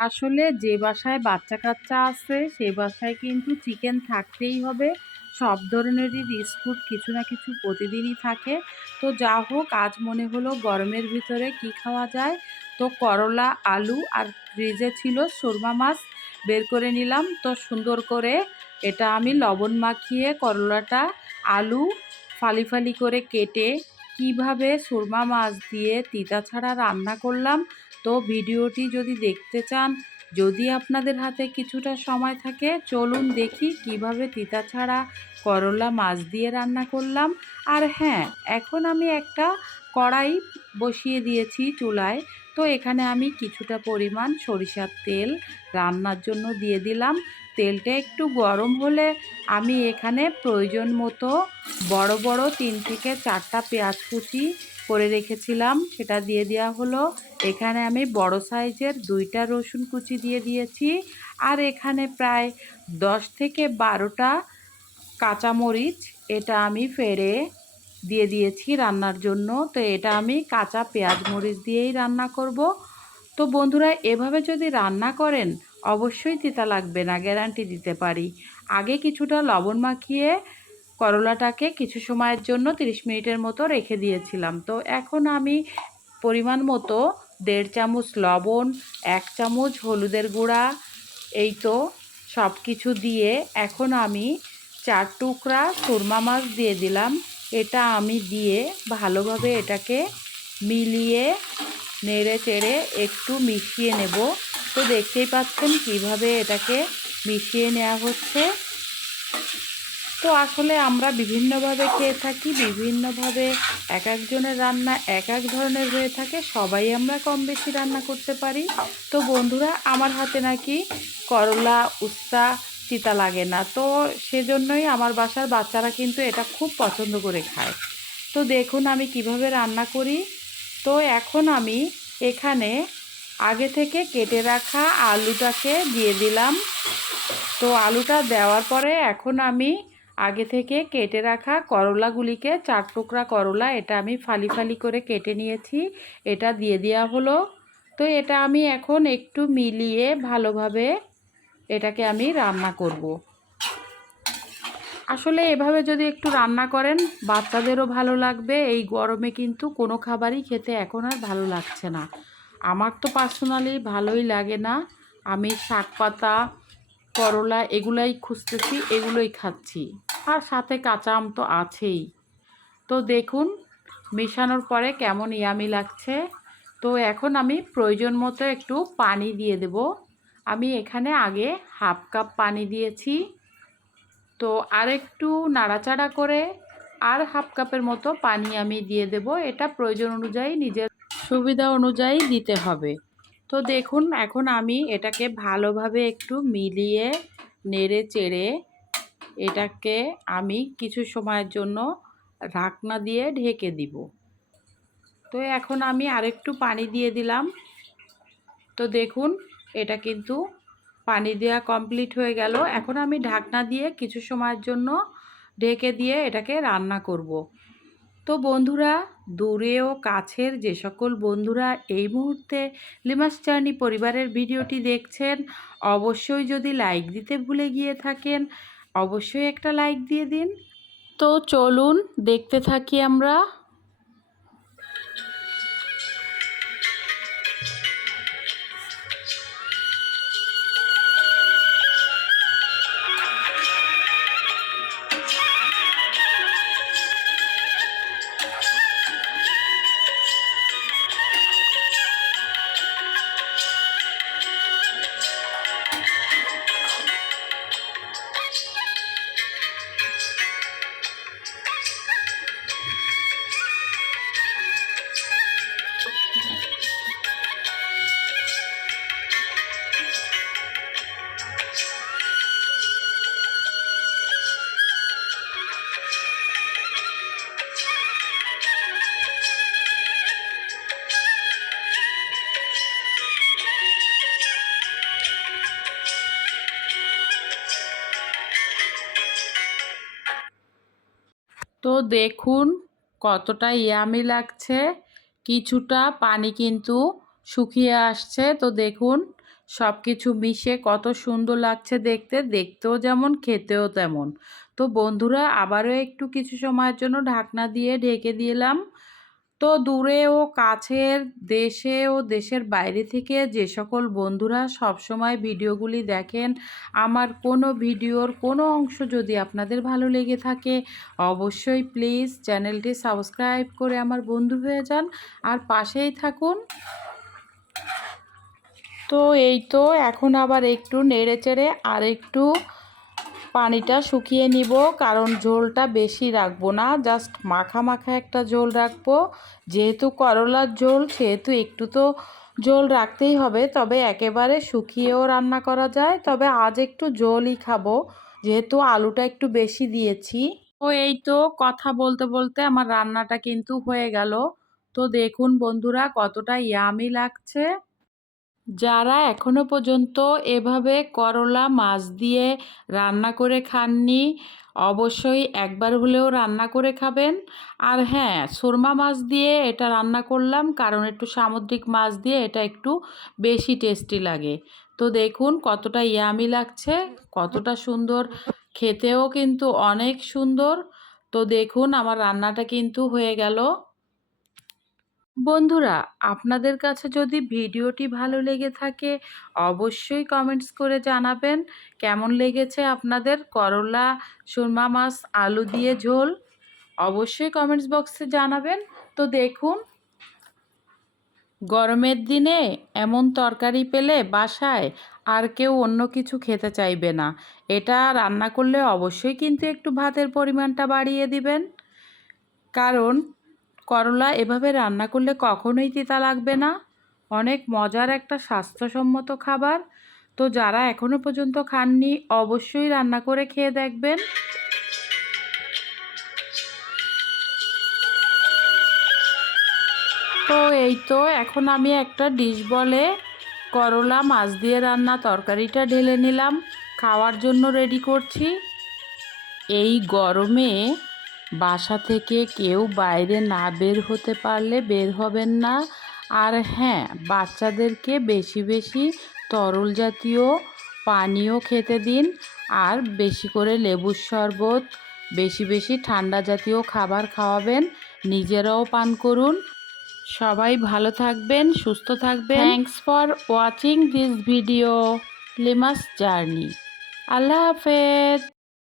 আসলে যে বাসায় বাচ্চা কাচ্চা আছে, সে বাসায় কিন্তু চিকেন থাকতেই হবে। সব ধরনেরই বিস্কুট কিছু না কিছু প্রতিদিনই থাকে। তো যা হোক, আজ মনে হলো গরমের ভিতরে কি খাওয়া যায়? তো করলা, আলু আর ফ্রিজে ছিল সুরমা মাছ, বের করে নিলাম। তো সুন্দর করে এটা আমি লবণ মাখিয়ে করলাটা আলু ফালি ফালি করে কেটে কীভাবে সুরমা মাছ দিয়ে তিতা ছাড়া রান্না করলাম তো ভিডিওটি যদি দেখতে চান, যদি আপনাদের হাতে কিছুটা সময় থাকে, চলুন দেখি কীভাবে তিতা ছাড়া করলা মাছ দিয়ে রান্না করলাম। আর হ্যাঁ এখন আমি একটা কড়াই বসিয়ে দিয়েছি চুলায়। তো এখানে আমি কিছুটা পরিমাণ সরিষার তেল রান্নার জন্য দিয়ে দিলাম। তেলটা একটু গরম হলে আমি এখানে প্রয়োজন মতো বড় বড় তিন থেকে চারটা পেঁয়াজ কুচি করে রেখেছিলাম, সেটা দিয়ে দেওয়া হলো। এখানে আমি বড় সাইজের দুইটা রসুন কুচি দিয়ে দিয়েছি। আর এখানে প্রায় দশ থেকে বারোটা কাঁচামরিচ, এটা আমি ফেরে দিয়ে দিয়েছি রান্নার জন্য। তো এটা আমি কাঁচা পেঁয়াজ মরিচ দিয়েই রান্না করব। তো বন্ধুরা, এভাবে যদি রান্না করেন, অবশ্যই তিতা লাগবে না, গ্যারান্টি দিতে পারি। আগে কিছুটা লবণ মাখিয়ে করলাটাকে কিছু সময়ের জন্য 30 মিনিটের মতো রেখে দিয়েছিলাম। তো এখন আমি পরিমাণ মতো দেড় চামচ লবণ, এক চামচ হলুদের গুঁড়া, এই তো সব কিছু দিয়ে এখন আমি চার টুকরা সুরমা মাছ দিয়ে দিলাম। এটা আমি দিয়ে ভালোভাবে এটাকে মিলিয়ে নেড়ে চেড়ে একটু মিশিয়ে নেব। তো দেখতেই পাচ্ছেন কীভাবে এটাকে মিশিয়ে নেওয়া হচ্ছে। তো আসলে আমরা বিভিন্নভাবে খেয়ে থাকি, বিভিন্নভাবে এক একজনের রান্না এক এক ধরনের হয়ে থাকে, সবাই আমরা কম বেশি রান্না করতে পারি। তো বন্ধুরা, আমার হাতে নাকি করলা, উস্তা, চিতা লাগে না। তো সেজন্যই আমার বাসার বাচ্চারা কিন্তু এটা খুব পছন্দ করে খায়। তো দেখুন আমি কীভাবে রান্না করি। তো এখন আমি এখানে আগে থেকে কেটে রাখা আলুটাকে দিয়ে দিলাম। তো আলুটা দেওয়ার পরে এখন আমি আগে থেকে কেটে রাখা করলাগুলিকে চার টুকরা করলা, এটা আমি ফালি ফালি করে কেটে নিয়েছি, এটা দিয়ে দেওয়া হলো। তো এটা আমি এখন একটু মিলিয়ে ভালোভাবে এটাকে আমি রান্না করব। আসলে এভাবে যদি একটু রান্না করেন, বাচ্চাদেরও ভালো লাগবে। এই গরমে কিন্তু কোনো খাবারই খেতে এখন আর ভালো লাগছে না। আমার তো পার্সোনালি ভালোই লাগে না। আমি শাক পাতা, করলা এগুলাই খুঁজতেছি, এগুলোই খাচ্ছি। আর সাথে কাঁচা আম তো আছেই। তো দেখুন, মেশানোর পরে কেমন ইয়ামি লাগছে। তো এখন আমি প্রয়োজন মতো একটু পানি দিয়ে দেব। আমি এখানে আগে হাফ কাপ পানি দিয়েছি। তো আর একটু নাড়াচাড়া করে আর হাফ কাপের মতো পানি আমি দিয়ে দেব। এটা প্রয়োজন অনুযায়ী নিজের সুবিধা অনুযায়ী দিতে হবে। তো দেখুন, এখন আমি এটাকে ভালোভাবে একটু মিলিয়ে নেড়ে চেড়ে এটাকে আমি কিছু সময়ের জন্য ঢাকনা দিয়ে ঢেকে দিব। তো এখন আমি আরেকটু পানি দিয়ে দিলাম। তো দেখুন, এটা কিন্তু পানি দেওয়া কমপ্লিট হয়ে গেল। এখন আমি ঢাকনা দিয়ে কিছু সময়ের জন্য ঢেকে দিয়ে এটাকে রান্না করব। তো বন্ধুরা, দূরে ও কাছের যে সকল বন্ধুরা এই মুহূর্তে লিমাস জার্নি পরিবারের ভিডিওটি দেখছেন, অবশ্যই যদি লাইক দিতে ভুলে গিয়ে থাকেন অবশ্যই একটা লাইক দিয়ে দিন। তো চলুন দেখতে থাকি আমরা। তো দেখুন কতটা ইয়ামি লাগছে। কিছুটা পানি কিন্তু শুকিয়ে আসছে। তো দেখুন সব কিছু মিশে কত সুন্দর লাগছে দেখতে। দেখতেও যেমন, খেতেও তেমন। তো বন্ধুরা, আবারও একটু কিছু সময়ের জন্য ঢাকনা দিয়ে ঢেকে দিলাম। তো দূরে ও কাছের দেশে ও দেশের বাইরে থেকে যে সকল বন্ধুরা সবসময় ভিডিওগুলি দেখেন, আমার কোনো ভিডিওর কোনো অংশ যদি আপনাদের ভালো লেগে থাকে, অবশ্যই প্লিজ চ্যানেলটি সাবস্ক্রাইব করে আমার বন্ধু হয়ে যান। আর পাশেই থাকুন। তো এই তো, এখন আবার একটু নেড়ে চেড়ে আর একটু পানিটা শুকিয়ে নিব, কারণ ঝোলটা বেশি রাখব না। জাস্ট মাখা মাখা একটা ঝোল রাখব। যেহেতু করলার ঝোল, সেহেতু একটু তো ঝোল রাখতেই হবে। তবে একেবারে শুকিয়েও রান্না করা যায়। তবে আজ একটু ঝোলই খাব, যেহেতু আলুটা একটু বেশি দিয়েছি। তো এই তো কথা বলতে বলতে আমার রান্নাটা কিন্তু হয়ে গেল। তো দেখুন বন্ধুরা, কতটা ইয়ামি লাগছে। যারা এখনও পর্যন্ত এভাবে করলা মাছ দিয়ে রান্না করে খাননি, অবশ্যই একবার হলেও রান্না করে খাবেন। আর হ্যাঁ সুরমা মাছ দিয়ে এটা রান্না করলাম, কারণ একটু সামুদ্রিক মাছ দিয়ে এটা একটু বেশি টেস্টি লাগে। তো দেখুন কতটা ইয়ামি লাগছে, কতটা সুন্দর, খেতেও কিন্তু অনেক সুন্দর। তো দেখুন আমার রান্নাটা কিন্তু হয়ে গেল। বন্ধুরা, আপনাদের কাছে যদি ভিডিওটি ভালো লেগে থাকে, অবশ্যই কমেন্টস করে জানাবেন। কেমন লেগেছে আপনাদের করলা, সুরমা মাছ, আলু দিয়ে ঝোল? অবশ্যই কমেন্টস বক্সে জানাবেন। তো দেখুন, গরমের দিনে এমন তরকারি পেলে বাসায় আর কেউ অন্য কিছু খেতে চাইবে না। এটা রান্না করলে অবশ্যই কিন্তু একটু ভাতের পরিমাণটা বাড়িয়ে দিবেন। কারণ করলা এভাবে রান্না করলে কখনোই তিতা লাগবে না। অনেক মজার একটা স্বাস্থ্যসম্মত খাবার। তো যারা এখনও পর্যন্ত খাননি, অবশ্যই রান্না করে খেয়ে দেখবেন। তো এই তো এখন আমি একটা ডিশ বলে করলা মাছ দিয়ে রান্না তরকারিটা ঢেলে নিলাম। খাওয়ার জন্য রেডি করছি। এই গরমে বাসা থেকে কেউ বাইরে না বের হতে পারলে বের হবেন না। আর হ্যাঁ বাচ্চাদেরকে বেশি বেশি তরল জাতীয় পানীয় খেতে দিন। আর বেশি করে লেবুর শরবত, বেশি বেশি ঠান্ডা জাতীয় খাবার খাওয়াবেন। নিজেরাও পান করুন। সবাই ভালো থাকবেন, সুস্থ থাকবেন। Thanks for watching this video Limas journey আল্লাহ হাফেজ।